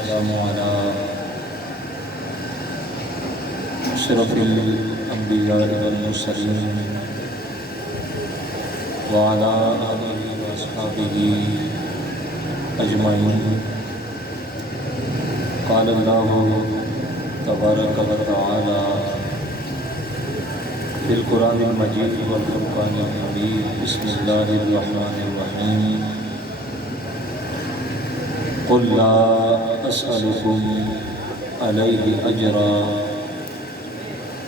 والسلام على أشرف الأنبياء والمرسلين وعلى آله وأصحابه أجمعين. قال الله تبارك وتعالى في القرآن المجيد والفرقان الحميد. بسم الله الرحمن الرحيم. قل لا أسألكم عليه أجرا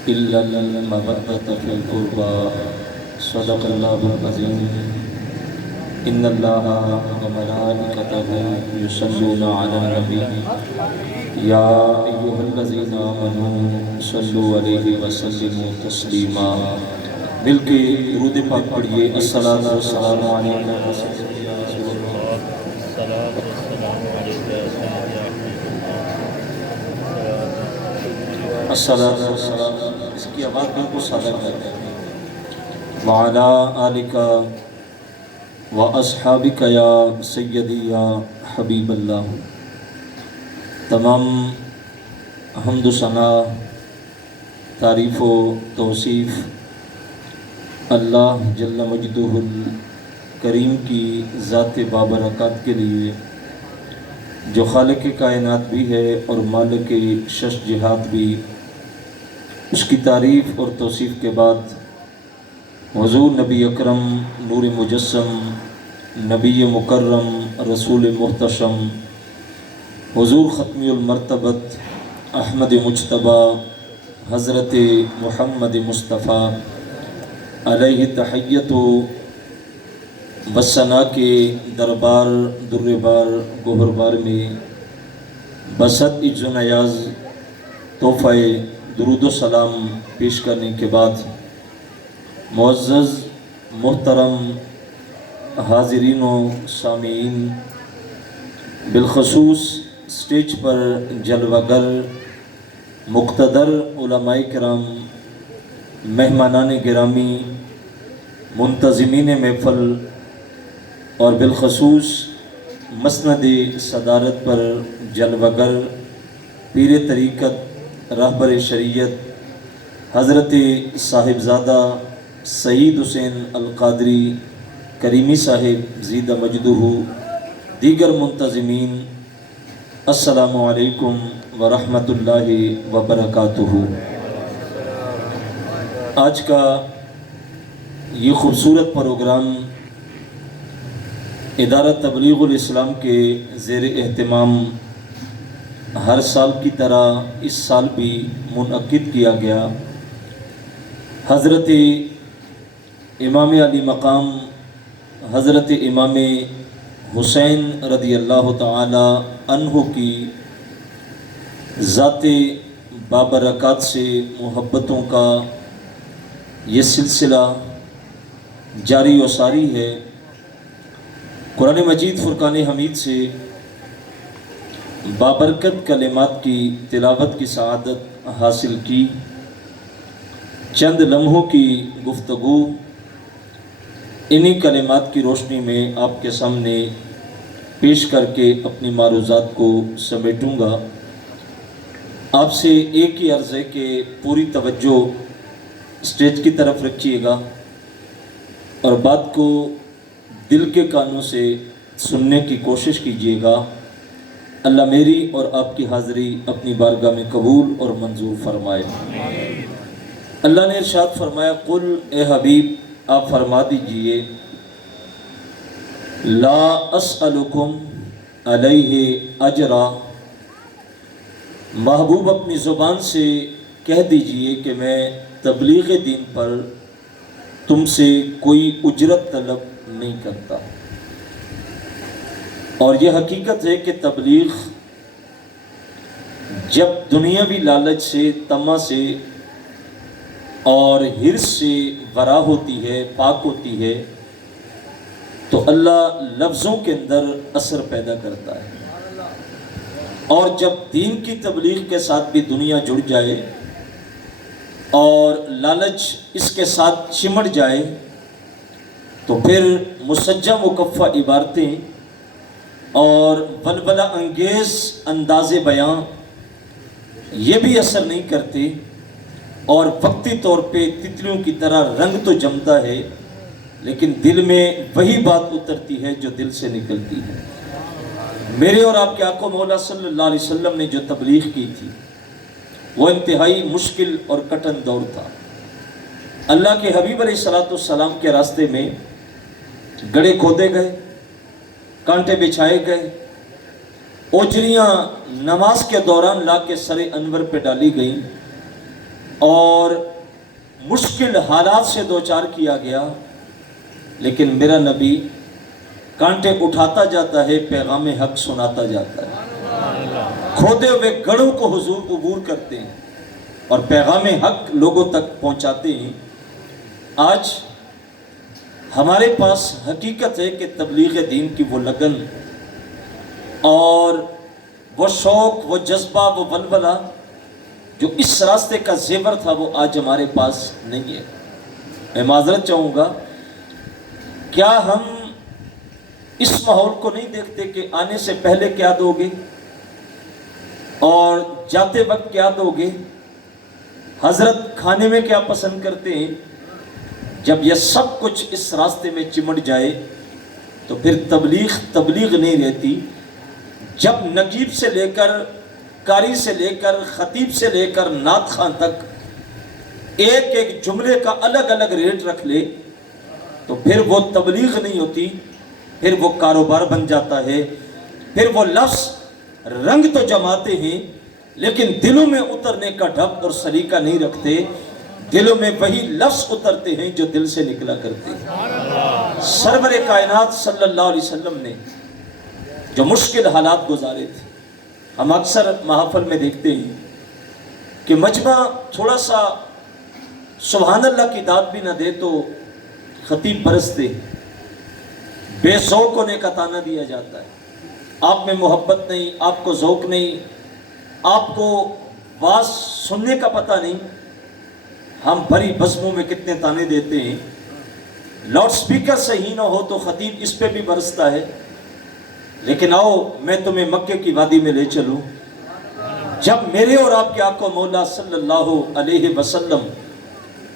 إلا المودة في القربى. صدق الله العظيم. إن الله وملائكته يصلون على النبي يا أيها الذين آمنوا صلوا عليه وسلموا تسليما. مل کے درود پاک پڑھیے. الصلاۃ والسلام علیک یا رسول اللہ. الصلاۃ والسلام. اس کی آواز بالکل سادہ کرتے ہیں. وعلی آلک وَأَصْحَابِكَ يَا سیدی یا حبیب اللہ. تمام حمد و ثنا، تعریف و توصیف اللہ جل مجدہ الکریم کی ذات بابرکات کے لیے، جو خالق کائنات بھی ہے اور مالک شش جہات بھی. اس کی تعریف اور توصیف کے بعد حضور نبی اکرم، نور مجسم، نبی مکرم، رسول محتشم، حضور ختمی المرتبت، احمد مجتبی، حضرت محمد مصطفیٰ علیہ تحیت و ثنا کے دربار در بار گوہر بار میں بسط عجز و نیاز تحفہ درود و سلام پیش کرنے کے بعد، معزز محترم حاضرین و سامعین، بالخصوص سٹیج پر جلوہ گر مقتدر علماء کرام، مہمانان گرامی، منتظمین محفل، اور بالخصوص مسند صدارت پر جلوہ گر پیر طریقت، رہبر شریعت حضرت صاحبزادہ سعید حسین القادری کریمی صاحب زیدہ مجدہ، دیگر منتظمین، السلام علیکم ورحمۃ اللہ وبرکاتہ. آج کا یہ خوبصورت پروگرام ادارہ تبلیغ الاسلام کے زیر اہتمام ہر سال کی طرح اس سال بھی منعقد کیا گیا. حضرت امام علی مقام حضرت امام حسین رضی اللہ تعالی عنہ کی ذات بابرکات سے محبتوں کا یہ سلسلہ جاری و ساری ہے. قرآن مجید فرقان حمید سے بابرکت کلمات کی تلاوت کی سعادت حاصل کی. چند لمحوں کی گفتگو انہی کلمات کی روشنی میں آپ کے سامنے پیش کر کے اپنی معروضات کو سمیٹوں گا. آپ سے ایک ہی عرض ہے کہ پوری توجہ اسٹیج کی طرف رکھیے گا اور بات کو دل کے کانوں سے سننے کی کوشش کیجیے گا. اللہ میری اور آپ کی حاضری اپنی بارگاہ میں قبول اور منظور فرمائے. اللہ نے ارشاد فرمایا، قل اے حبیب آپ فرما دیجئے، لا اسألکم علیہ اجرا. محبوب اپنی زبان سے کہہ دیجئے کہ میں تبلیغ دین پر تم سے کوئی اجرت طلب نہیں کرتا. اور یہ حقیقت ہے کہ تبلیغ جب دنیاوی لالچ سے، طمع سے اور حرص سے ورا ہوتی ہے، پاک ہوتی ہے، تو اللہ لفظوں کے اندر اثر پیدا کرتا ہے. اور جب دین کی تبلیغ کے ساتھ بھی دنیا جڑ جائے اور لالچ اس کے ساتھ چمٹ جائے تو پھر مسجع مکفہ عبارتیں اور بلبلہ انگیز انداز بیاں یہ بھی اثر نہیں کرتے، اور وقتی طور پہ تتلیوں کی طرح رنگ تو جمتا ہے لیکن دل میں وہی بات اترتی ہے جو دل سے نکلتی ہے۔ میرے اور آپ کے آقا مولا صلی اللہ علیہ وسلم نے جو تبلیغ کی تھی وہ انتہائی مشکل اور کٹن دور تھا۔ اللہ کے حبیب علیہ السلام کے راستے میں گڑھے کھودے گئے، کانٹے بچھائے گئے، اوجریاں نماز کے دوران لا کے سر انور پہ ڈالی گئیں، اور مشکل حالات سے دوچار کیا گیا، لیکن میرا نبی کانٹے اٹھاتا جاتا ہے، پیغام حق سناتا جاتا ہے۔ کھودے ہوئے گڑھوں کو حضور عبور کرتے ہیں اور پیغام حق لوگوں تک پہنچاتے ہیں۔ آج ہمارے پاس حقیقت ہے کہ تبلیغ دین کی وہ لگن اور وہ شوق، وہ جذبہ، وہ ولولہ جو اس راستے کا زیور تھا وہ آج ہمارے پاس نہیں ہے۔ میں معذرت چاہوں گا، کیا ہم اس ماحول کو نہیں دیکھتے کہ آنے سے پہلے کیا دو گے اور جاتے وقت کیا دو گے؟ حضرت کھانے میں کیا پسند کرتے ہیں؟ جب یہ سب کچھ اس راستے میں چمٹ جائے تو پھر تبلیغ نہیں رہتی۔ جب نقیب سے لے کر، قاری سے لے کر، خطیب سے لے کر نعت خان تک ایک ایک جملے کا الگ الگ ریٹ رکھ لے تو پھر وہ تبلیغ نہیں ہوتی، پھر وہ کاروبار بن جاتا ہے۔ پھر وہ لفظ رنگ تو جماتے ہیں لیکن دلوں میں اترنے کا ڈھب اور سلیقہ نہیں رکھتے۔ دلوں میں وہی لفظ اترتے ہیں جو دل سے نکلا کرتے ہیں۔ سرور کائنات صلی اللہ علیہ وسلم نے جو مشکل حالات گزارے تھے، ہم اکثر محافل میں دیکھتے ہیں کہ مجمع تھوڑا سا سبحان اللہ کی داد بھی نہ دے تو خطیب برستے، بے ذوق ہونے کا تانا دیا جاتا ہے۔ آپ میں محبت نہیں، آپ کو ذوق نہیں، آپ کو واز سننے کا پتہ نہیں۔ ہم بھری بزموں میں کتنے تانے دیتے ہیں، لاؤڈ سپیکر صحیح نہ ہو تو خطیب اس پہ بھی برستا ہے۔ لیکن آؤ میں تمہیں مکے کی وادی میں لے چلوں۔ جب میرے اور آپ کے آقا مولا صلی اللہ علیہ وسلم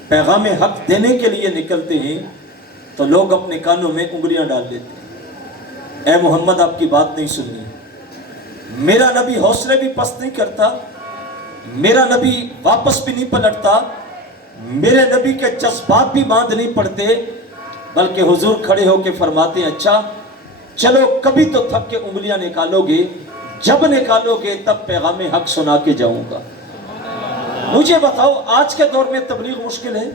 پیغام حق دینے کے لیے نکلتے ہیں تو لوگ اپنے کانوں میں انگلیاں ڈال دیتے ہیں۔ اے محمد، آپ کی بات نہیں سننی۔ میرا نبی حوصلے بھی پست نہیں کرتا، میرا نبی واپس بھی نہیں پلٹتا، میرے نبی کے جذبات بھی باندھ نہیں پڑتے، بلکہ حضور کھڑے ہو کے فرماتے ہیں اچھا چلو کبھی تو تھک کے انگلیاں نکالو گے، جب نکالو گے تب پیغام حق سنا کے جاؤں گا۔ مجھے بتاؤ آج کے دور میں تبلیغ مشکل ہے؟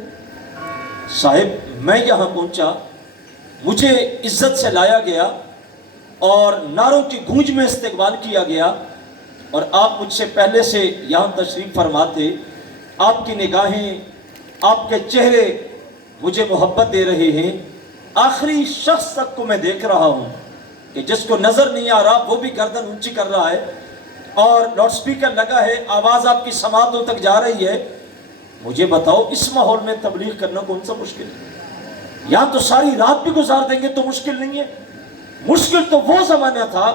صاحب میں یہاں پہنچا، مجھے عزت سے لایا گیا اور نعروں کی گونج میں استقبال کیا گیا، اور آپ مجھ سے پہلے سے یہاں تشریف فرما تھے۔ آپ کی نگاہیں، آپ کے چہرے مجھے محبت دے رہے ہیں۔ آخری شخص تک کو میں دیکھ رہا ہوں کہ جس کو نظر نہیں آ رہا وہ بھی گردن اونچی کر رہا ہے، اور لاؤڈ سپیکر لگا ہے، آواز آپ کی سماعتوں تک جا رہی ہے۔ مجھے بتاؤ اس ماحول میں تبلیغ کرنا کون سا مشکل ہے؟ یہاں تو ساری رات بھی گزار دیں گے تو مشکل نہیں ہے۔ مشکل تو وہ زمانہ تھا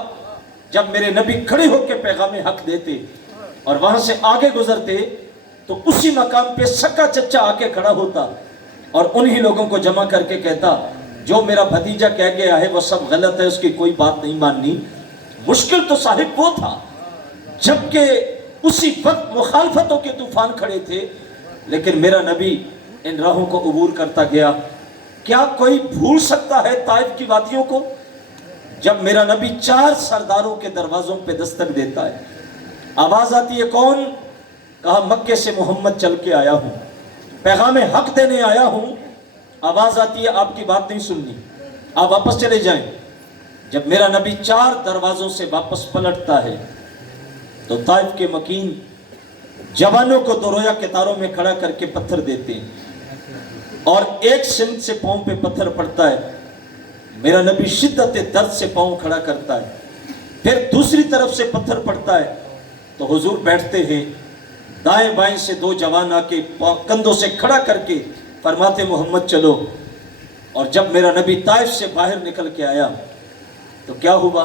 جب میرے نبی کھڑے ہو کے پیغام حق دیتے اور وہاں سے آگے گزرتے تو اسی مقام پہ سکا چچا آ کے کھڑا ہوتا اور انہی لوگوں کو جمع کر کے کہتا جو میرا بھتیجا کہہ گیا ہے وہ سب غلط ہے، اس کی کوئی بات نہیں ماننی۔ مشکل تو صاحب وہ تھا جبکہ اسی وقت مخالفتوں کے طوفان کھڑے تھے، لیکن میرا نبی ان راہوں کو عبور کرتا گیا۔ کیا کوئی بھول سکتا ہے طائف کی وادیوں کو؟ جب میرا نبی 4 سرداروں کے دروازوں پہ دستک دیتا ہے، آواز آتی ہے کون؟ کہا مکے سے محمد چل کے آیا ہوں، پیغام حق دینے آیا ہوں۔ آواز آتی ہے آپ کی بات نہیں سننی، آپ واپس چلے جائیں۔ جب میرا نبی 4 دروازوں سے واپس پلٹتا ہے تو طائف کے مکین جوانوں کو دو رویا کتاروں میں کھڑا کر کے پتھر دیتے ہیں، اور ایک سمت سے پاؤں پہ پتھر پڑتا ہے۔ میرا نبی شدت درد سے پاؤں کھڑا کرتا ہے، پھر دوسری طرف سے پتھر پڑتا ہے تو حضور بیٹھتے ہیں، دائیں بائیں سے 2 جوان آ کے کندھوں سے کھڑا کر کے فرماتے محمد چلو۔ اور جب میرا نبی طائف سے باہر نکل کے آیا تو کیا ہوا؟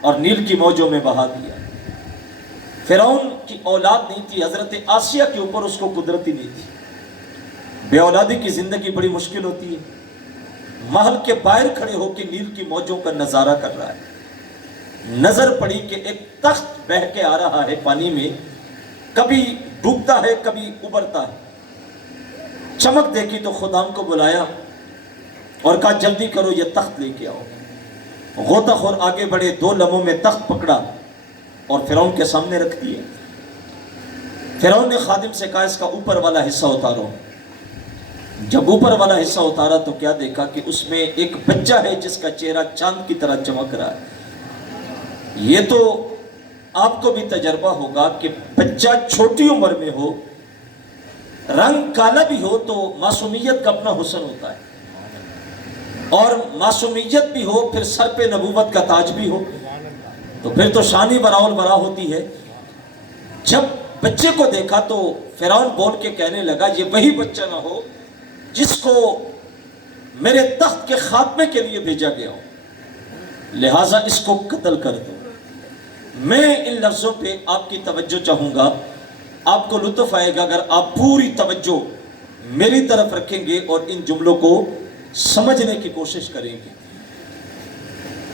اور نیل کی موجوں میں بہا دیا۔ فرعون کی اولاد نہیں تھی، حضرت آسیہ کے اوپر اس کو قدرت ہی نہیں تھی۔ بے اولادی کی زندگی بڑی مشکل ہوتی ہے۔ محل کے باہر کھڑے ہو کے نیل کی موجوں کا نظارہ کر رہا ہے، نظر پڑی کہ ایک تخت بہہ کے آ رہا ہے پانی میں، کبھی ڈوبتا ہے کبھی ابھرتا ہے۔ چمک دیکھی تو خدام کو بلایا اور کہا جلدی کرو یہ تخت لے کے آؤ۔ غوطہ خور آگے بڑھے، 2 لمحوں میں تخت پکڑا اور فرعون کے سامنے رکھ دیا۔ فرعون نے خادم سے کہا اس کا اوپر والا حصہ اتارو۔ جب اوپر والا حصہ اتارا تو کیا دیکھا کہ اس میں ایک بچہ ہے جس کا چہرہ چاند کی طرح چمک رہا ہے۔ یہ تو آپ کو بھی تجربہ ہوگا کہ بچہ چھوٹی عمر میں ہو، رنگ کالا بھی ہو تو معصومیت کا اپنا حسن ہوتا ہے، اور معصومیت بھی ہو پھر سر پہ نبوت کا تاج بھی ہو تو پھر تو شانی براول برا ہوتی ہے۔ جب بچے کو دیکھا تو فرعون بول کے کہنے لگا یہ وہی بچہ نہ ہو جس کو میرے تخت کے خاتمے کے لیے بھیجا گیا ہو، لہٰذا اس کو قتل کر دو۔ میں ان لفظوں پہ آپ کی توجہ چاہوں گا، آپ کو لطف آئے گا اگر آپ پوری توجہ میری طرف رکھیں گے اور ان جملوں کو سمجھنے کی کوشش کریں گے۔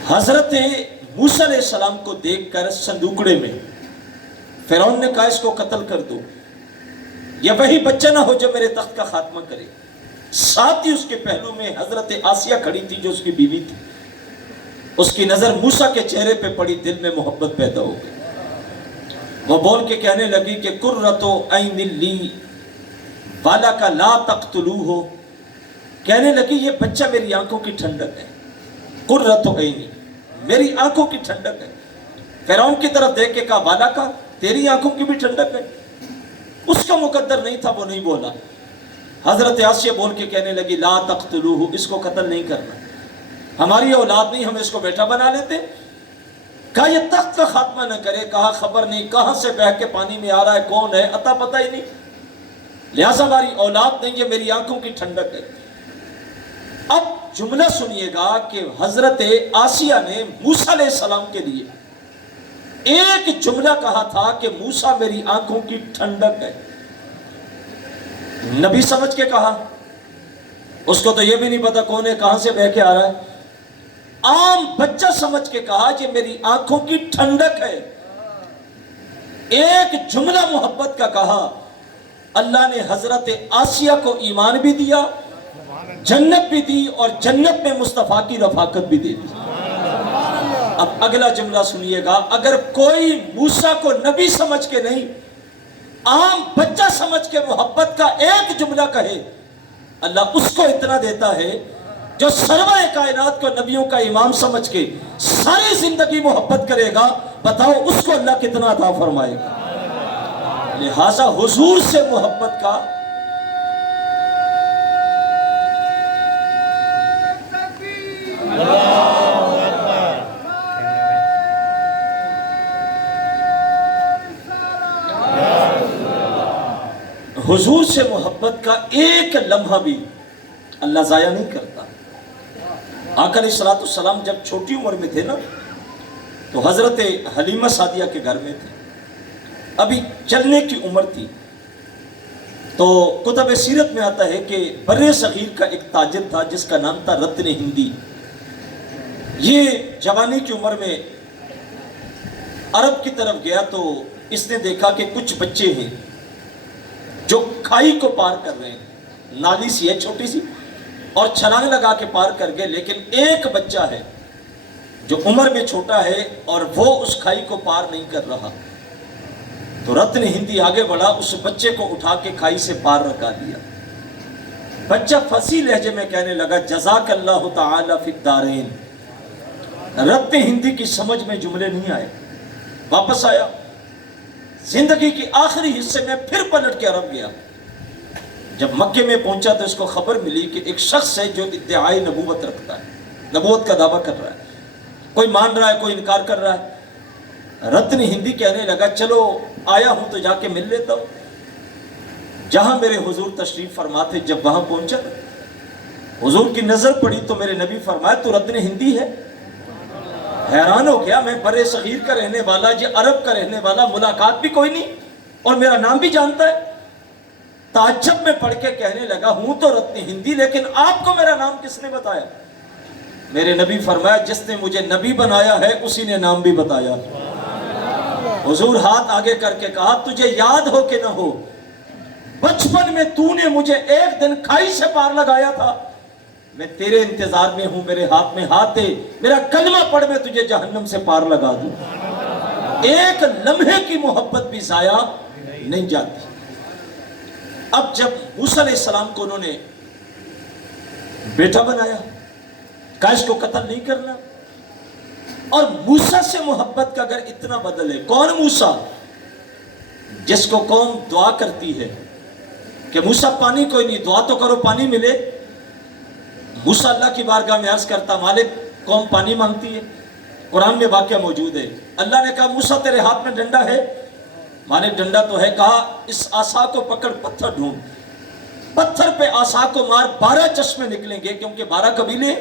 حضرت موسیٰ علیہ السلام کو دیکھ کر صندوقڑے میں فرعون نے کہا اس کو قتل کر دو، یہ وہی بچہ نہ ہو جو میرے تخت کا خاتمہ کرے۔ ساتھ ہی اس کے پہلو میں حضرت آسیہ کھڑی تھی جو اس کی بیوی تھی۔ اس کی نظر موسیٰ کے چہرے پہ پڑی، دل میں محبت پیدا ہو گئی۔ وہ بول کے کہنے لگی کہ قرۃ عین لی ولک لا تقتلوہ، کہنے لگی یہ بچہ میری آنکھوں کی ٹھنڈک ہے، قرۃ عین میری آنکھوں کی ٹھنڈک ہے۔ فرعون کی طرف دیکھ کے کہا والکا تیری آنکھوں کی بھی ٹھنڈک ہے؟ اس کا مقدر نہیں تھا، وہ نہیں بولا۔ حضرت آسیہ بول کے کہنے لگی لا تقتلوہ، اس کو قتل نہیں کرنا، ہماری اولاد نہیں، ہم اس کو بیٹا بنا لیتے۔ کہا یہ تخت کا خاتمہ نہ کرے، کہا خبر نہیں کہاں سے بہہ کے پانی میں آ رہا ہے، کون ہے، عطا پتہ ہی نہیں، لہٰذا ہماری اولاد نہیں، یہ میری آنکھوں کی ٹھنڈک ہے۔ اب جملہ سنیے گا کہ حضرت آسیہ نے موسیٰ علیہ السلام کے لیے ایک جملہ کہا تھا کہ موسیٰ میری آنکھوں کی ٹھنڈک ہے۔ نبی سمجھ کے کہا، اس کو تو یہ بھی نہیں پتا کون ہے، کہاں سے بہ کے آ رہا ہے، عام بچہ سمجھ کے کہا یہ میری آنکھوں کی ٹھنڈک ہے۔ ایک جملہ محبت کا کہا، اللہ نے حضرت آسیہ کو ایمان بھی دیا، جنت بھی دی، اور جنت میں مصطفیٰ کی رفاقت بھی دے دی۔ اب اگلا جملہ سنیے گا، اگر کوئی موسیٰ کو نبی سمجھ کے نہیں، عام بچہ سمجھ کے محبت کا ایک جملہ کہے، اللہ اس کو اتنا دیتا ہے جو سرور کائنات کو نبیوں کا امام سمجھ کے ساری زندگی محبت کرے گا، بتاؤ اس کو اللہ کتنا عطا فرمائے گا۔ لہٰذا حضور سے محبت کا حضور سے محبت کا ایک لمحہ بھی اللہ ضائع نہیں کرتا۔ آقا علیہ الصلوۃ والسلام جب چھوٹی عمر میں تھے نا تو حضرت حلیمہ سعدیہ کے گھر میں تھے، ابھی چلنے کی عمر تھی۔ تو کتب سیرت میں آتا ہے کہ بر صغیر کا ایک تاجر تھا جس کا نام تھا رتن ہندی۔ یہ جوانی کی عمر میں عرب کی طرف گیا تو اس نے دیکھا کہ کچھ بچے ہیں جو کھائی کو پار کر رہے ہیں، نالی سی ہے چھوٹی سی، اور چھلانگ لگا کے پار کر گئے، لیکن ایک بچہ ہے جو عمر میں چھوٹا ہے اور وہ اس کھائی کو پار نہیں کر رہا۔ تو رتن ہندی آگے بڑھا، اس بچے کو اٹھا کے کھائی سے پار رکھا دیا۔ بچہ فصیح لہجے میں کہنے لگا جزاک اللہ تعالی فی الدارین۔ رتن ہندی کی سمجھ میں جملے نہیں آئے، واپس آیا، زندگی کی آخری حصے میں پھر پلٹ کے عرب گیا۔ جب مکے میں پہنچا تو اس کو خبر ملی کہ ایک شخص ہے جو ادعائے نبوت رکھتا ہے، نبوت کا دعویٰ کر رہا ہے، کوئی مان رہا ہے کوئی انکار کر رہا ہے۔ رتن ہندی کہنے لگا چلو آیا ہوں تو جا کے مل لیتا ہوں۔ جہاں میرے حضور تشریف فرما تھے، جب وہاں پہنچا حضور کی نظر پڑی تو میرے نبی فرمایا تو رتن ہندی ہے؟ حیران ہو گیا، میں برے صغیر کا رہنے والا، یہ عرب کا رہنے والا، ملاقات بھی کوئی نہیں اور میرا نام بھی جانتا ہے۔ تعجب میں پڑھ کے کہنے لگا ہوں تو رتن ہندی، لیکن آپ کو میرا نام کس نے بتایا؟ میرے نبی فرمایا جس نے مجھے نبی بنایا ہے اسی نے نام بھی بتایا۔ حضور ہاتھ آگے کر کے کہا تجھے یاد ہو کہ نہ ہو، بچپن میں تو نے مجھے ایک دن کھائی سے پار لگایا تھا، میں تیرے انتظار میں ہوں، میرے ہاتھ میں ہاتھ دے، میرا کلمہ پڑھ میں تجھے جہنم سے پار لگا دوں۔ ایک لمحے کی محبت بھی ضائع نہیں جاتی۔ اب جب موسیٰ علیہ السلام کو انہوں نے بیٹا بنایا، کہا اس کو قتل نہیں کرنا، اور موسیٰ سے محبت کا اگر اتنا بدل ہے، کون موسیٰ؟ جس کو قوم دعا کرتی ہے کہ موسیٰ پانی کوئی نہیں، دعا تو کرو پانی ملے۔ موسیٰ اللہ کی بارگاہ میں عرض کرتا مالک قوم پانی مانگتی ہے، قرآن میں واقعہ موجود ہے، اللہ نے کہا موسیٰ تیرے ہاتھ میں ڈنڈا ہے؟ مالک ڈنڈا تو ہے، کہا اس عصا کو پکڑ پتھر ڈھونڈ، پتھر پہ عصا کو مار، 12 چشمے نکلیں گے، کیونکہ 12 قبیلے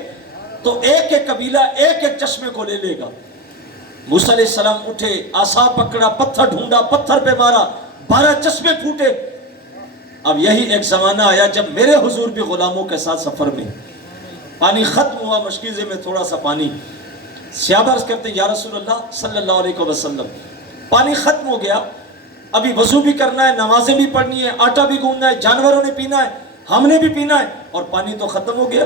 تو ایک ایک قبیلہ ایک ایک چشمے کو لے لے گا۔ موسیٰ علیہ السلام اٹھے، عصا پکڑا، پتھر ڈھونڈا، پتھر پہ مارا، 12 چشمے پھوٹے۔ اب یہی ایک زمانہ آیا جب میرے حضور بھی غلاموں کے ساتھ سفر میں، پانی ختم ہوا، مشکیزے میں تھوڑا سا پانی، صحابہ عرض کرتے ہیں یا رسول اللہ صلی اللہ علیہ وسلم پانی ختم ہو گیا، ابھی وضو بھی کرنا ہے، نمازیں بھی پڑھنی ہے، آٹا بھی گوندنا ہے، جانوروں نے پینا ہے، ہم نے بھی پینا ہے، اور پانی تو ختم ہو گیا۔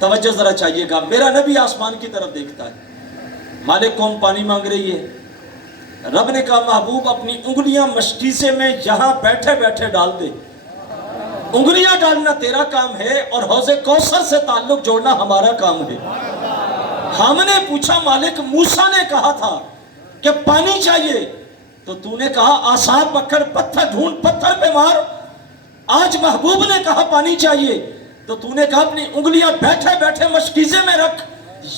توجہ ذرا چاہیے گا، میرا نبی آسمان کی طرف دیکھتا ہے، مالک قوم پانی مانگ رہی ہے، رب نے کہا محبوب اپنی انگلیاں مشکیزے میں یہاں بیٹھے بیٹھے ڈال دے، انگلیاں ڈالنا تیرا کام ہے اور حوض کوثر سے تعلق جوڑنا ہمارا کام ہے۔ ہم نے پوچھا مالک موسیٰ نے کہا تھا کہ پانی چاہیے تو تو نے کہا عصا پکڑ پتھر ڈھونڈ پتھر پہ مار، آج محبوب نے کہا پانی چاہیے تو تو نے کہا اپنی انگلیاں بیٹھے بیٹھے مشکیزے میں رکھ،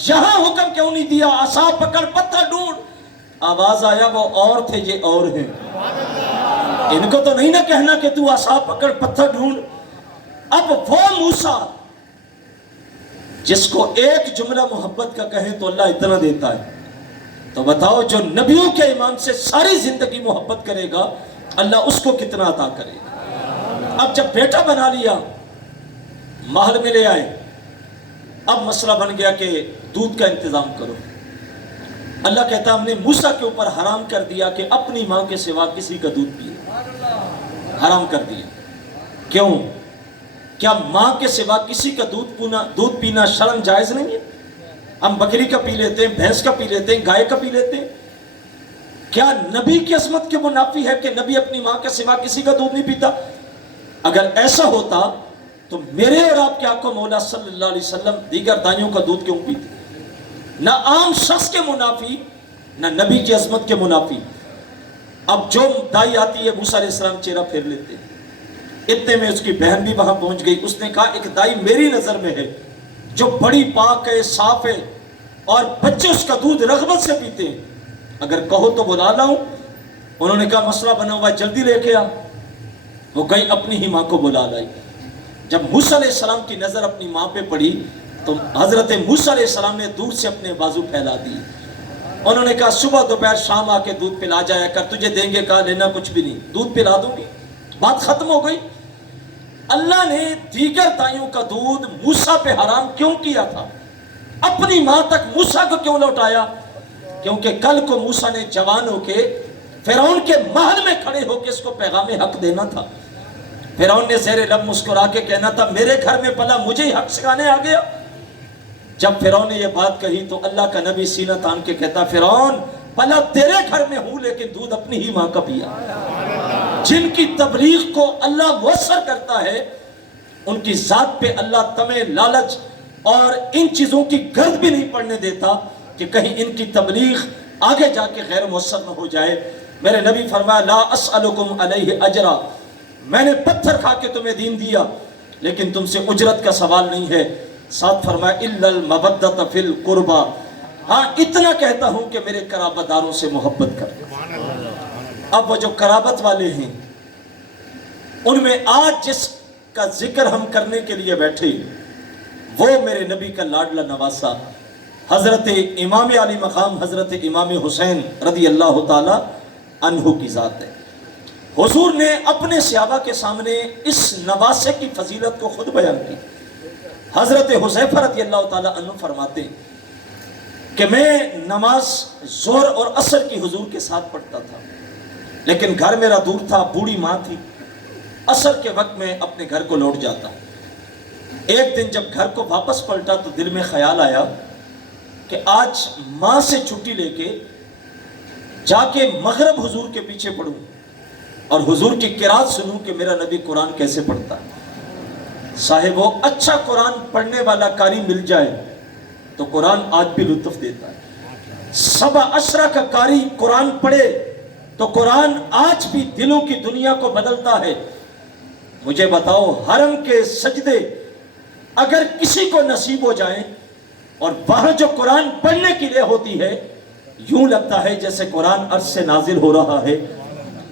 یہاں حکم کیوں نہیں دیا عصا پکڑ پتھر ڈھونڈ؟ آواز آیا وہ اور تھے یہ اور ہیں، ان کو تو نہیں نہ کہنا کہ تو عصا پکڑ پتھر ڈھونڈ۔ اب وہ موسیٰ جس کو ایک جملہ محبت کا کہیں تو اللہ اتنا دیتا ہے، تو بتاؤ جو نبیوں کے امام سے ساری زندگی محبت کرے گا اللہ اس کو کتنا عطا کرے گا۔ اب جب بیٹا بنا لیا، محل میں لے آئے، اب مسئلہ بن گیا کہ دودھ کا انتظام کرو۔ اللہ کہتا ہم نے موسیٰ کے اوپر حرام کر دیا کہ اپنی ماں کے سوا کسی کا دودھ پیے، حرام کر دیا۔ کیوں؟ کیا ماں کے سوا کسی کا دودھ پینا شرم جائز نہیں ہے؟ ہم بکری کا پی لیتے ہیں، بھینس کا پی لیتے ہیں، گائے کا پی لیتے ہیں، کیا نبی کی عظمت کے منافی ہے کہ نبی اپنی ماں کے سوا کسی کا دودھ نہیں پیتا؟ اگر ایسا ہوتا تو میرے اور آپ کے آقا مولا صلی اللہ علیہ وسلم دیگر دائیوں کا دودھ کیوں پیتے؟ نہ عام شخص کے منافی، نہ نبی کی عظمت کے منافی۔ اب جو دائی آتی ہے موسیٰ علیہ السلام چہرہ پھیر لیتے ہیں، اتنے میں اس کی بہن بھی وہاں پہنچ گئی، اس نے کہا ایک دائی میری نظر میں ہے جو بڑی پاک ہے، صاف ہے، اور بچے اس کا دودھ رغبت سے پیتے ہیں، اگر کہو تو بلا لاؤں؟ انہوں نے کہا مسئلہ بنا ہوا جلدی لے کے آ۔ وہ گئی اپنی ہی ماں کو بلا لائی۔ جب موسیٰ علیہ السلام کی نظر اپنی ماں پہ پڑی تو حضرت موسیٰ علیہ السلام نے دور سے اپنے بازو پھیلا دی، انہوں نے کہا صبح دوپہر شام آ کے دودھ پلا جایا کر، تجھے دیں گے، کہا لینا کچھ بھی نہیں، دودھ پلا دوں گی، بات ختم ہو گئی۔ اللہ نے دیگر دائیوں کا دودھ موسیٰ پہ حرام کیوں کیا تھا؟ اپنی ماں تک موسیٰ کو کیوں لوٹایا؟ کیونکہ کل کو موسیٰ نے جوان ہو کے فرعون کے محل میں کھڑے ہو کے اس کو پیغام حق دینا تھا۔ فرعون نے زیر لب مسکرا کے کہنا تھا میرے گھر میں پلا مجھے ہی حق سکھانے آ گیا۔ جب فرعون نے یہ بات کہی تو اللہ کا نبی سینہ تان کے کہتا فرعون پلا تیرے گھر میں ہوں لیکن دودھ اپنی ہی ماں کا پیا۔ جن کی تبلیغ کو اللہ مؤثر کرتا ہے ان کی ذات پہ اللہ طمع، لالچ اور ان چیزوں کی گرد بھی نہیں پڑنے دیتا کہ کہیں ان کی تبلیغ آگے جا کے غیر مؤثر نہ ہو جائے۔ میرے نبی فرمایا لا اسألکم علیہ اجرا، میں نے پتھر کھا کے تمہیں دین دیا لیکن تم سے اجرت کا سوال نہیں ہے۔ ساتھ فرمایا الا المودۃ فی القربى، ہاں اتنا کہتا ہوں کہ میرے قرابت داروں سے محبت کر۔ اب وہ جو قرابت والے ہیں ان میں آج جس کا ذکر ہم کرنے کے لیے بیٹھے وہ میرے نبی کا لاڈلا نواسا حضرت امام علی مقام حضرت امام حسین رضی اللہ تعالی عنہ کی ذات ہے۔ حضور نے اپنے صحابہ کے سامنے اس نواسے کی فضیلت کو خود بیان کی۔ حضرت حذیفہ رضی اللہ تعالی عنہ فرماتے کہ میں نماز ظہر اور عصر کی حضور کے ساتھ پڑھتا تھا، لیکن گھر میرا دور تھا، بوڑھی ماں تھی، عصر کے وقت میں اپنے گھر کو لوٹ جاتا۔ ایک دن جب گھر کو واپس پلٹا تو دل میں خیال آیا کہ آج ماں سے چھٹی لے کے جا کے مغرب حضور کے پیچھے پڑھوں اور حضور کی قرات سنوں کہ میرا نبی قرآن کیسے پڑھتا ہے۔ صاحبو، اچھا قرآن پڑھنے والا قاری مل جائے تو قرآن آج بھی لطف دیتا ہے۔ سبع عشرہ کا قاری قرآن پڑھے تو قرآن آج بھی دلوں کی دنیا کو بدلتا ہے۔ مجھے بتاؤ، حرم کے سجدے اگر کسی کو نصیب ہو جائیں اور وہاں جو قرآن پڑھنے کے لیے ہوتی ہے، یوں لگتا ہے جیسے قرآن عرش سے نازل ہو رہا ہے۔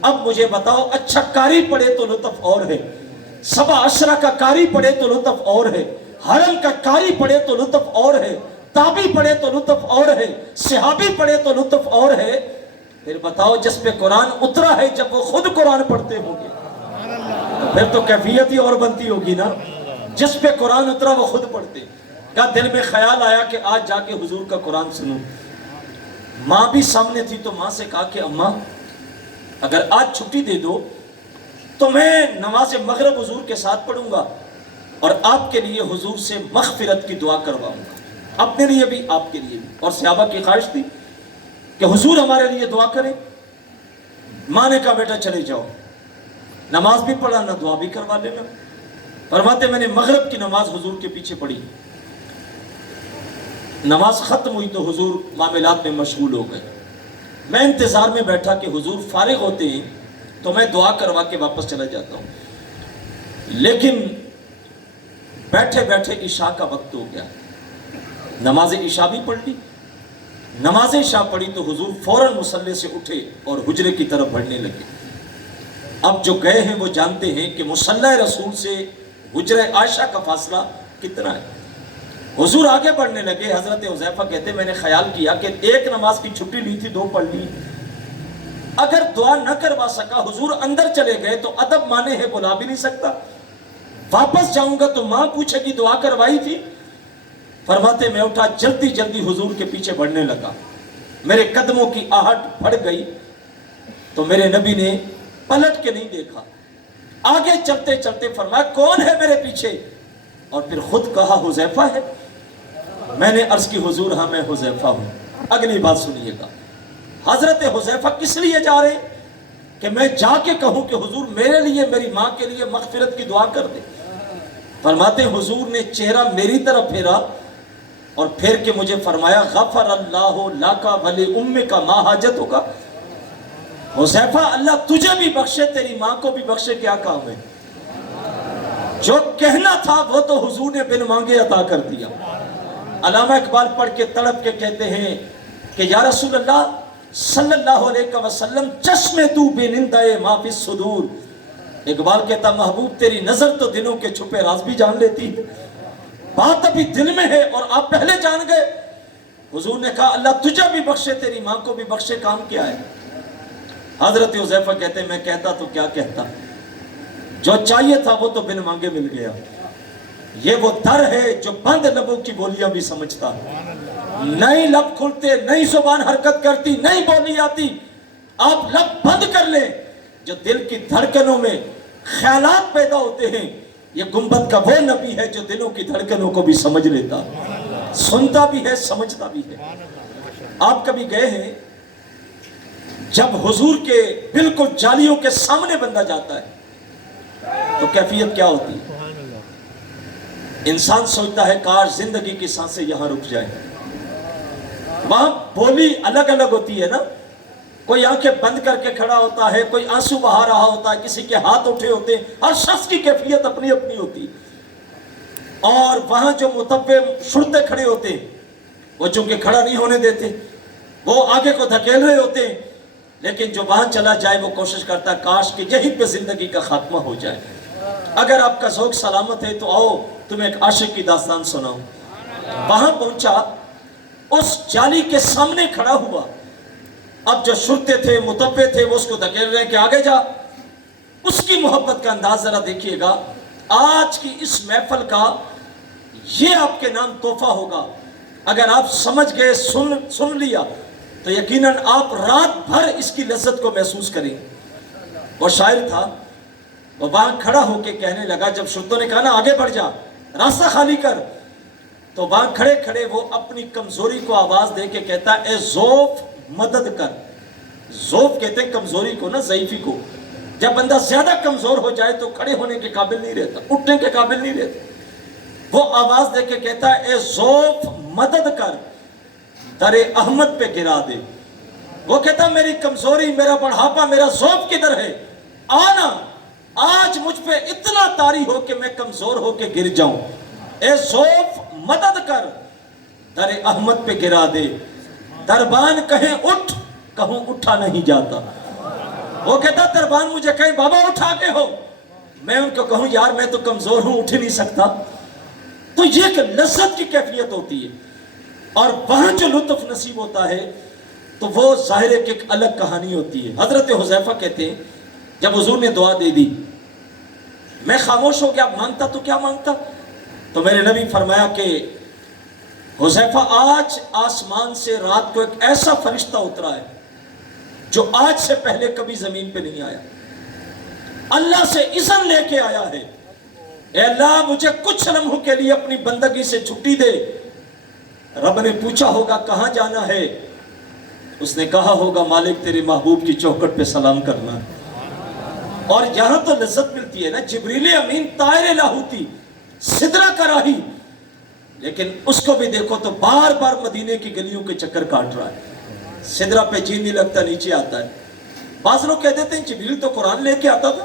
اب مجھے بتاؤ، اچھا قاری پڑھے تو لطف اور ہے، سبع عشرہ کا قاری پڑھے تو لطف اور ہے، حرم کا قاری پڑھے تو لطف اور ہے، تابعی پڑھے تو لطف اور ہے، صحابی پڑھے تو لطف اور ہے۔ پھر بتاؤ، جس پہ قرآن اترا ہے جب وہ خود قرآن پڑھتے ہوں گے تو پھر تو کیفیت ہی اور بنتی ہوگی نا۔ جس پہ قرآن اترا وہ خود پڑھتے۔ کیا دل میں خیال آیا کہ آج جا کے حضور کا قرآن سنوں؟ ماں بھی سامنے تھی تو ماں سے کہا کہ اماں اگر آج چھٹی دے دو تو میں نماز مغرب حضور کے ساتھ پڑھوں گا اور آپ کے لیے حضور سے مغفرت کی دعا کرواؤں گا، اپنے لیے بھی آپ کے لیے بھی۔ اور صحابہ کی خواہش تھی کہ حضور ہمارے لیے دعا کریں۔ ماں نے کہا بیٹا چلے جاؤ، نماز بھی پڑھا نہ دعا بھی کروا لینا۔ فرماتے میں نے مغرب کی نماز حضور کے پیچھے پڑھی، نماز ختم ہوئی تو حضور معاملات میں مشغول ہو گئے۔ میں انتظار میں بیٹھا کہ حضور فارغ ہوتے ہیں تو میں دعا کروا کے واپس چلا جاتا ہوں، لیکن بیٹھے بیٹھے عشاء کا وقت ہو گیا۔ نماز عشاء بھی پڑھ لی۔ نماز عشاء پڑھی تو حضور فوراً مصلی سے اٹھے اور حجرے کی طرف بڑھنے لگے۔ اب جو گئے ہیں وہ جانتے ہیں کہ مصلی رسول سے حجرہ عائشہ کا فاصلہ کتنا ہے۔ حضور آگے بڑھنے لگے۔ حضرت حذیفہ کہتے میں نے خیال کیا کہ ایک نماز کی چھٹی لی تھی، 2 پڑھ لی، اگر دعا نہ کروا سکا، حضور اندر چلے گئے تو ادب مانے ہے بلا بھی نہیں سکتا، واپس جاؤں گا تو ماں پوچھے گی دعا کروائی تھی۔ فرماتے میں اٹھا، جلدی جلدی حضور کے پیچھے بڑھنے لگا۔ میرے قدموں کی آہٹ پھڑ گئی تو میرے نبی نے پلٹ کے نہیں دیکھا، آگے چلتے چلتے فرمایا کون ہے میرے پیچھے، اور پھر خود کہا حذیفہ ہے۔ میں نے عرض کی حضور ہاں میں حذیفہ ہوں۔ اگلی بات سنیے گا، حضرت حذیفہ کس لیے جا رہے کہ میں جا کے کہوں کہ حضور میرے لیے میری ماں کے لیے مغفرت کی دعا کر دے۔ فرماتے حضور نے چہرہ میری طرف پھیرا اور پھر کے مجھے فرمایا غفر اللہ لک ولی امک ما حاجتک۔ حذیفہ اللہ تجھے بھی بخشے تیری ماں کو بھی بخشے، کیا کام ہے؟ جو کہنا تھا وہ تو حضور نے بن مانگے عطا کر دیا۔ علامہ اقبال پڑھ کے تڑپ کے کہتے ہیں کہ یا رسول اللہ صلی اللہ علیہ وسلم چشم تو بے نندائے ما فی الصدور۔ اقبال کہتا محبوب تیری نظر تو دلوں کے چھپے راز بھی جان لیتی ہے، بات ابھی دل میں ہے اور آپ پہلے جان گئے۔ حضور نے کہا اللہ تجھے بھی بخشے تیری ماں کو بھی بخشے، کام کیا ہے؟ حضرت حذیفہ کہتے ہیں میں کہتا تو کیا کہتا، جو چاہیے تھا وہ تو بن مانگے مل گیا۔ یہ وہ در ہے جو بند لبوں کی بولیاں بھی سمجھتا ہے، نئی لب کھلتے نئی زبان حرکت کرتی نئی بولی آتی۔ آپ لب بند کر لیں، جو دل کی دھڑکنوں میں خیالات پیدا ہوتے ہیں، یہ گنبد کا وہ نبی ہے جو دلوں کی دھڑکنوں کو بھی سمجھ لیتا، سنتا بھی ہے سمجھتا بھی ہے۔ آپ کبھی گئے ہیں جب حضور کے بالکل جالیوں کے سامنے بندہ جاتا ہے تو کیفیت کیا ہوتی ہے؟ انسان سوچتا ہے کاش زندگی کی سانسیں یہاں رک جائیں۔ وہاں بولی الگ الگ ہوتی ہے نا، کوئی آنکھیں بند کر کے کھڑا ہوتا ہے، کوئی آنسو بہا رہا ہوتا ہے، کسی کے ہاتھ اٹھے ہوتے ہیں، ہر شخص کی کیفیت اپنی اپنی ہوتی ہے۔ اور وہاں جو متبع شرطے کھڑے ہوتے ہیں وہ چونکہ کھڑا نہیں ہونے دیتے، وہ آگے کو دھکیل رہے ہوتے ہیں، لیکن جو وہاں چلا جائے وہ کوشش کرتا ہے کاش کہ یہیں پہ زندگی کا خاتمہ ہو جائے۔ اگر آپ کا ذوق سلامت ہے تو آؤ تمہیں ایک عاشق کی داستان سناؤں۔ وہاں پہنچا اس جالی کے سامنے کھڑا ہوا. اب جو شرطے تھے، متبع تھے، وہ اس کو دھکیل رہے ہیں کہ آگے جا. اس کی محبت کا انداز ذرا دیکھیے گا. آج کی اس محفل کا یہ آپ کے نام تحفہ ہوگا. اگر آپ سمجھ گئے، سن لیا، تو یقیناً آپ رات بھر اس کی لذت کو محسوس کریں. وہ شاعر تھا، وہ وہاں کھڑا ہو کے کہنے لگا، جب شرطوں نے کہا نا آگے بڑھ جا، راستہ خالی کر، تو وہاں کھڑے کھڑے وہ اپنی کمزوری کو آواز دے کے کہتا، اے ضعف مدد کر. ضعف کہتے ہیں کمزوری کو نا، ضعیفی کو. جب بندہ زیادہ کمزور ہو جائے تو کھڑے ہونے کے قابل نہیں رہتا، اٹھنے کے قابل نہیں رہتا. وہ آواز دے کے کہتا ہے، اے ضعف مدد کر، در احمد پہ گرا دے. وہ کہتا میری کمزوری، میرا بڑھاپا، میرا ضعف کدھر ہے؟ آنا آج مجھ پہ اتنا طاری ہو کہ میں کمزور ہو کے گر جاؤں. اے ضعف مدد کر، در احمد پہ گرا دے. دربان کہیں اٹھ، کہوں اٹھا نہیں جاتا. وہ کہتا دربان مجھے کہیں بابا اٹھا کے ہو، میں ان کو کہوں یار میں تو کمزور ہوں، اٹھ نہیں سکتا. تو یہ ایک لذت کی کیفیت ہوتی ہے. اور وہاں جو لطف نصیب ہوتا ہے تو وہ ظاہر ہے کہ ایک الگ کہانی ہوتی ہے. حضرت حذیفہ کہتے ہیں جب حضور نے دعا دے دی، میں خاموش ہو گیا، مانگتا تو کیا مانگتا. تو میرے نبی فرمایا کہ حذیفہ آج آسمان سے رات کو ایک ایسا فرشتہ اترا ہے جو آج سے پہلے کبھی زمین پہ نہیں آیا. اللہ سے اذن لے کے آیا ہے، اے اللہ مجھے کچھ لمحوں کے لیے اپنی بندگی سے چھٹی دے. رب نے پوچھا ہوگا کہاں جانا ہے؟ اس نے کہا ہوگا مالک تیرے محبوب کی چوکھٹ پہ سلام کرنا. اور یہاں تو لذت ملتی ہے نا. جبریل امین طائر لاہوتی، سدرہ کا راہی، لیکن اس کو بھی دیکھو تو بار بار مدینے کی گلیوں کے چکر کاٹ رہا ہے. سدرہ پہ جی نہیں لگتا، نیچے آتا ہے. بعض لوگ کہہ دیتے ہیں جبریل تو قرآن لے کے آتا تھا.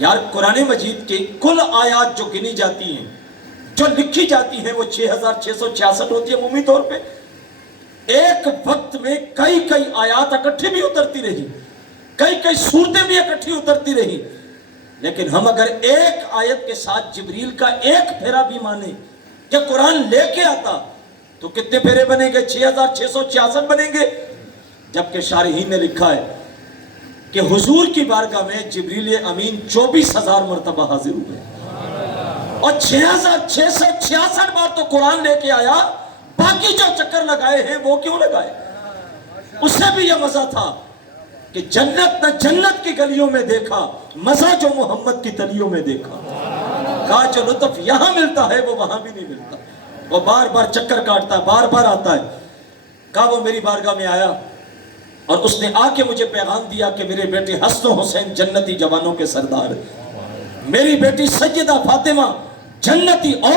یار قرآن مجید کی کل آیات جو گنی جاتی ہیں، جو لکھی جاتی ہیں، وہ 6666 ہوتی ہے عمومی طور پہ. ایک وقت میں کئی آیات اکٹھی بھی اترتی رہی، کئی صورتیں بھی اکٹھی اترتی رہی. لیکن ہم اگر ایک آیت کے ساتھ جبریل کا ایک پھیرا بھی مانے کہ قرآن لے کے آتا تو کتنے پھیرے بنیں گے؟ 6666 بنیں گے. جبکہ شارحین نے لکھا ہے کہ حضور کی بارگاہ میں جبریل امین 24,000 مرتبہ حاضر ہوئے اور 6,666 بار تو قرآن لے کے آیا. باقی جو چکر لگائے ہیں وہ کیوں لگائے؟ اس سے بھی یہ مزہ تھا کہ جنت نہ جنت کی گلیوں میں دیکھا، مزہ جو محمد کی تلیوں میں دیکھا. کہا جو لطف یہاں ملتا ہے وہ وہاں بھی نہیں ملتا. وہ بار بار چکر کاٹتا ہے، بار بار آتا ہے. کہا وہ میری بارگاہ میں آیا اور اس نے آ کے مجھے پیغام دیا کہ میرے بیٹے حسن و حسین جنتی جوانوں کے سردار، میری بیٹی سیدہ فاطمہ جنتی اور